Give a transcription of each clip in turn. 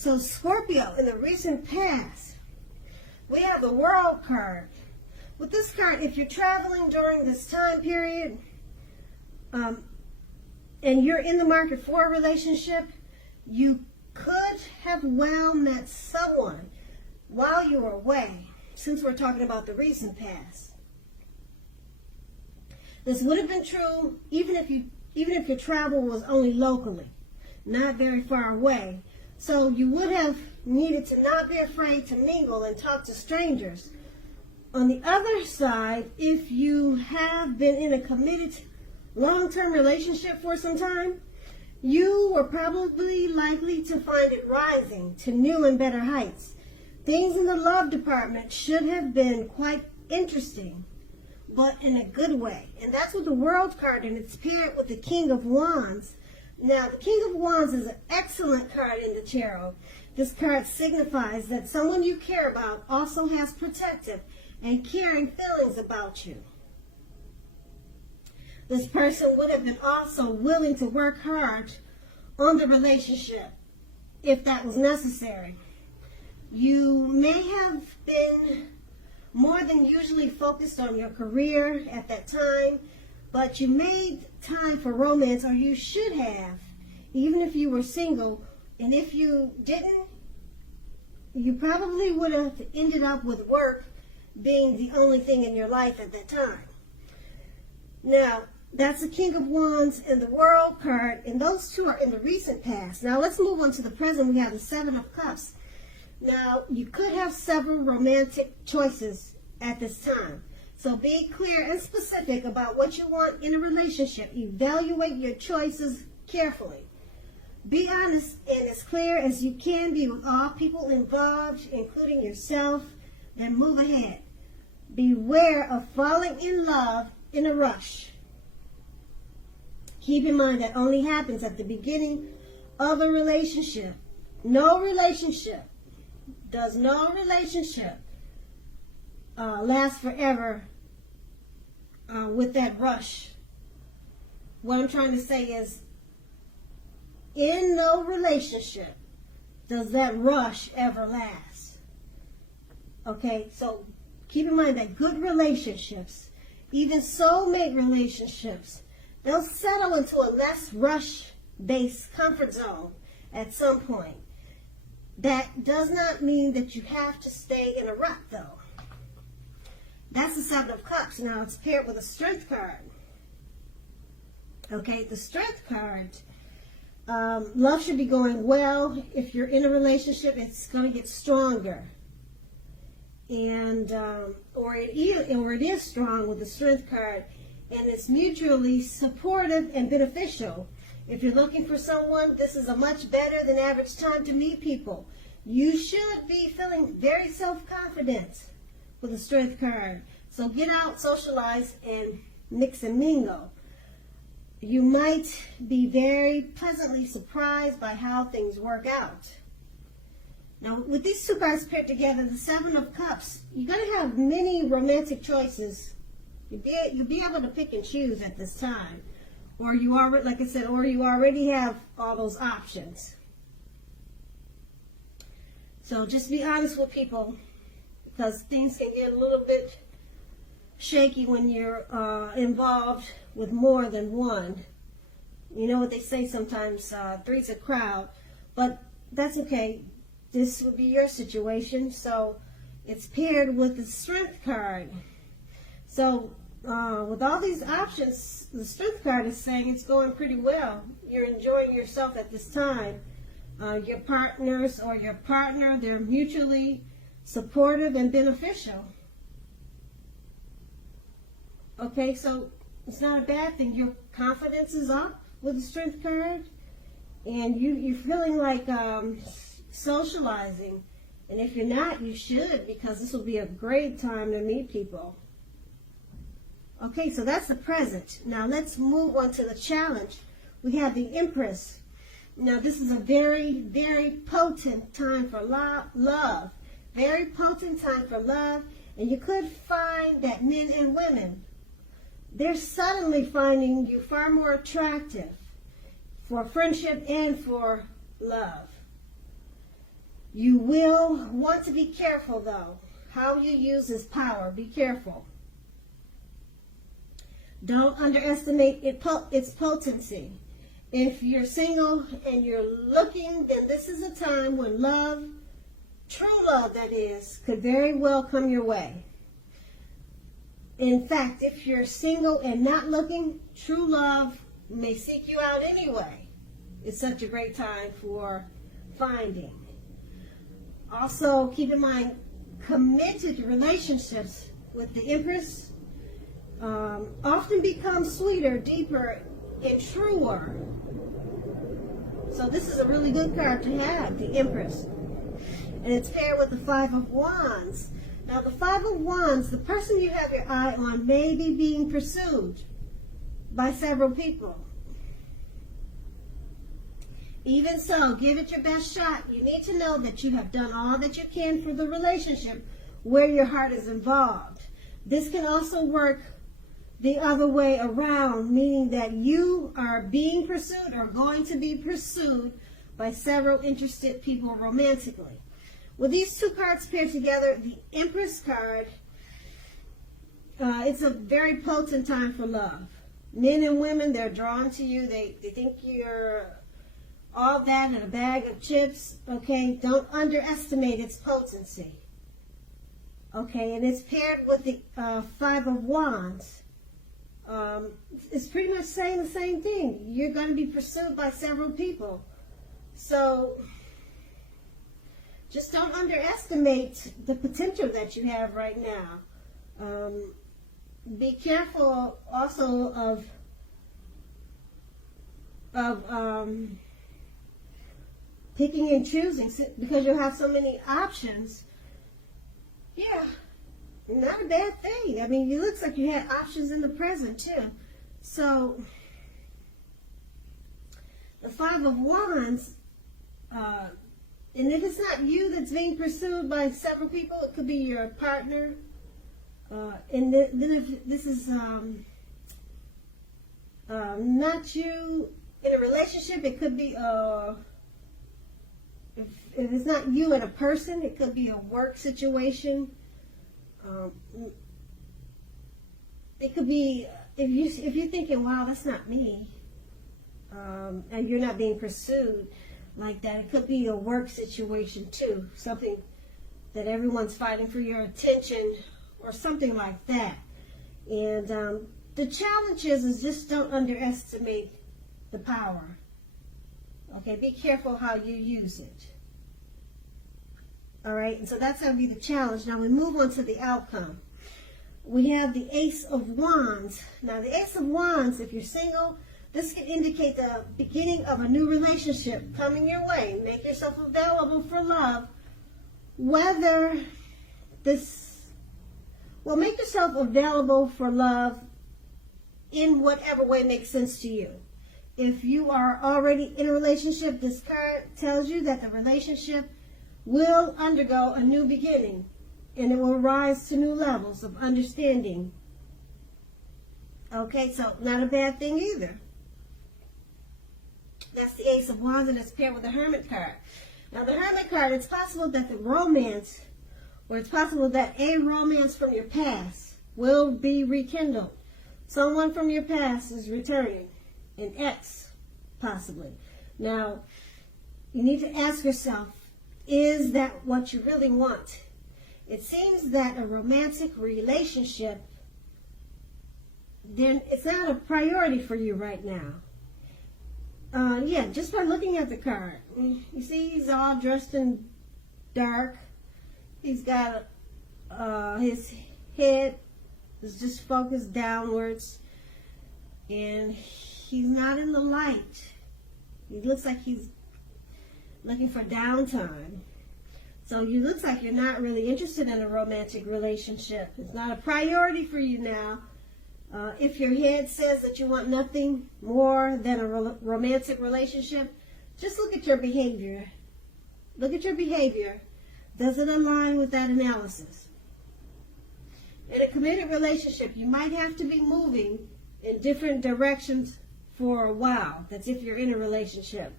So Scorpio, in the recent past, we have the World card. With this card, if you're traveling during this time period, and you're in the market for a relationship, you could have well met someone while you were away, since we're talking about the recent past. This would have been true even if your travel was only locally, not very far away. So you would have needed to not be afraid to mingle and talk to strangers. On the other side, if you have been in a committed long-term relationship for some time, you were probably likely to find it rising to new and better heights. Things in the love department should have been quite interesting, but in a good way. And that's what the World card, and it's paired with the King of Wands. Now, the King of Wands is an excellent card in the tarot. This card signifies that someone you care about also has protective and caring feelings about you. This person would have been also willing to work hard on the relationship if that was necessary. You may have been more than usually focused on your career at that time, but you made time for romance, or you should have, even if you were single. And if you didn't, you probably would have ended up with work being the only thing in your life at that time. Now, that's the King of Wands and the World card, and those two are in the recent past. Now, let's move on to the present. We have the Seven of Cups. Now, you could have several romantic choices at this time. So be clear and specific about what you want in a relationship. Evaluate your choices carefully. Be honest and as clear as you can be with all people involved, including yourself, and move ahead. Beware of falling in love in a rush. Keep in mind that only happens at the beginning of a relationship. No relationship last forever with that rush. What I'm trying to say is, in no relationship does that rush ever last. Okay, so keep in mind that good relationships, even soulmate relationships, they'll settle into a less rush-based comfort zone at some point. That does not mean that you have to stay in a rut, though. That's the Seven of Cups. Now, it's paired with a Strength card. Okay, the Strength card, love should be going well. If you're in a relationship, it's going to get stronger. And, or it is strong with the Strength card. And it's mutually supportive and beneficial. If you're looking for someone, this is a much better than average time to meet people. You should be feeling very self-confident with the Strength card. So get out, socialize, and mix and mingle. You might be very pleasantly surprised by how things work out. Now, with these two cards paired together, the Seven of Cups, you're going to have many romantic choices. You'll be able to pick and choose at this time. Or you already, like I said, or you already have all those options. So just be honest with people, because things can get a little bit shaky when you're involved with more than one. You know what they say sometimes, three's a crowd. But that's okay. This would be your situation. So it's paired with the Strength card. So with all these options, the Strength card is saying it's going pretty well. You're enjoying yourself at this time. Your partners or your partner, they're mutually supportive and beneficial. Okay, so it's not a bad thing. Your confidence is up with the Strength card, and you're feeling like socializing. And if you're not, you should, because this will be a great time to meet people. Okay, so that's the present. Now let's move on to the challenge. We have the Empress. Now this is a very, very potent time for love. Very potent time for love. And you could find that men and women, they're suddenly finding you far more attractive for friendship and for love. You will want to be careful, though. How you use this power. Be careful. Don't underestimate its potency. If you're single and you're looking, then this is a time when love, true love that is, could very well come your way. In fact, if you're single and not looking, true love may seek you out anyway. It's such a great time for finding. Also, keep in mind, committed relationships with the Empress often become sweeter, deeper, and truer. So this is a really good card to have, the Empress. And it's paired with the Five of Wands. Now, the Five of Wands, the person you have your eye on may be being pursued by several people. Even so, give it your best shot. You need to know that you have done all that you can for the relationship where your heart is involved. This can also work the other way around, meaning that you are being pursued or going to be pursued by several interested people romantically. With these two cards paired together, the Empress card, it's a very potent time for love. Men and women, they're drawn to you. They think you're all that in a bag of chips. Okay, don't underestimate its potency. Okay, and it's paired with the Five of Wands. It's pretty much saying the same thing. You're going to be pursued by several people. So just don't underestimate the potential that you have right now. Be careful also of picking and choosing, because you'll have so many options. Yeah, not a bad thing. I mean, it looks like you had options in the present too. So the Five of Wands, and if it's not you that's being pursued by several people, it could be your partner. And then if this is not you in a relationship, it could be if it's not you and a person, it could be a work situation. It could be if you're thinking, wow, that's not me, and you're not being pursued like that. It could be a work situation too, something that everyone's fighting for your attention or something like that. And the challenge is just don't underestimate the power. Okay, be careful how you use it. All right, and so that's going to be the challenge. Now we move on to the outcome. We have the Ace of Wands. Now the Ace of Wands, if you're single, this can indicate the beginning of a new relationship coming your way. Make yourself available for love. Make yourself available for love in whatever way makes sense to you. If you are already in a relationship, this card tells you that the relationship will undergo a new beginning, and it will rise to new levels of understanding. Okay, so not a bad thing either. That's the Ace of Wands, and it's paired with the Hermit card. Now the Hermit card, it's possible that the romance, or it's possible that a romance from your past will be rekindled. Someone from your past is returning, an ex, possibly. Now, you need to ask yourself, is that what you really want? It seems that a romantic relationship, then it's not a priority for you right now. Yeah, just by looking at the card. You see he's all dressed in dark. He's got his head is just focused downwards, and he's not in the light. He looks like he's looking for downtime. So you looks like you're not really interested in a romantic relationship. It's not a priority for you now. If your head says that you want nothing more than a romantic relationship, just look at your behavior. Look at your behavior. Does it align with that analysis? In a committed relationship, you might have to be moving in different directions for a while. That's if you're in a relationship.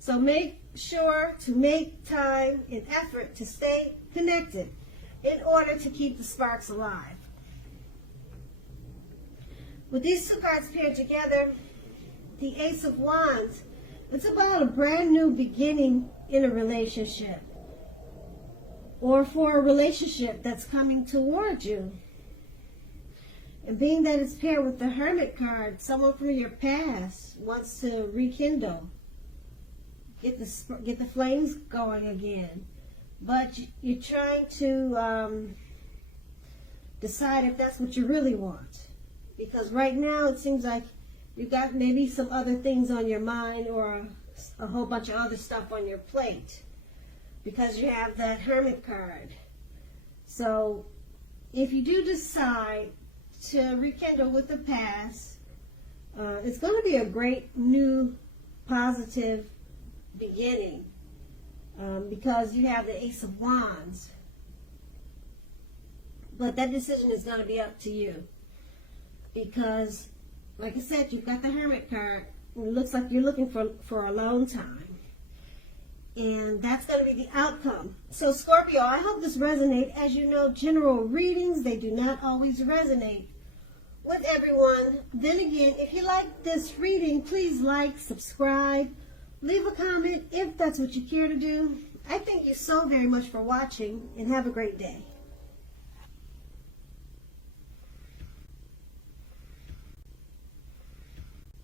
So make sure to make time and effort to stay connected in order to keep the sparks alive. With these two cards paired together, the Ace of Wands, it's about a brand new beginning in a relationship, or for a relationship that's coming toward you. And being that it's paired with the Hermit card, someone from your past wants to rekindle, get the flames going again. But you're trying to decide if that's what you really want. Because right now it seems like you've got maybe some other things on your mind, or a whole bunch of other stuff on your plate, because you have that Hermit card. So if you do decide to rekindle with the past, it's going to be a great new positive beginning, because you have the Ace of Wands. But that decision is going to be up to you, because like I said, you've got the Hermit card. It looks like you're looking for a long time. And that's going to be the outcome. So Scorpio, I hope this resonates. As you know, general readings, they do not always resonate with everyone. Then again, if you like this reading, please like, subscribe, leave a comment if that's what you care to do. I thank you so very much for watching, and have a great day.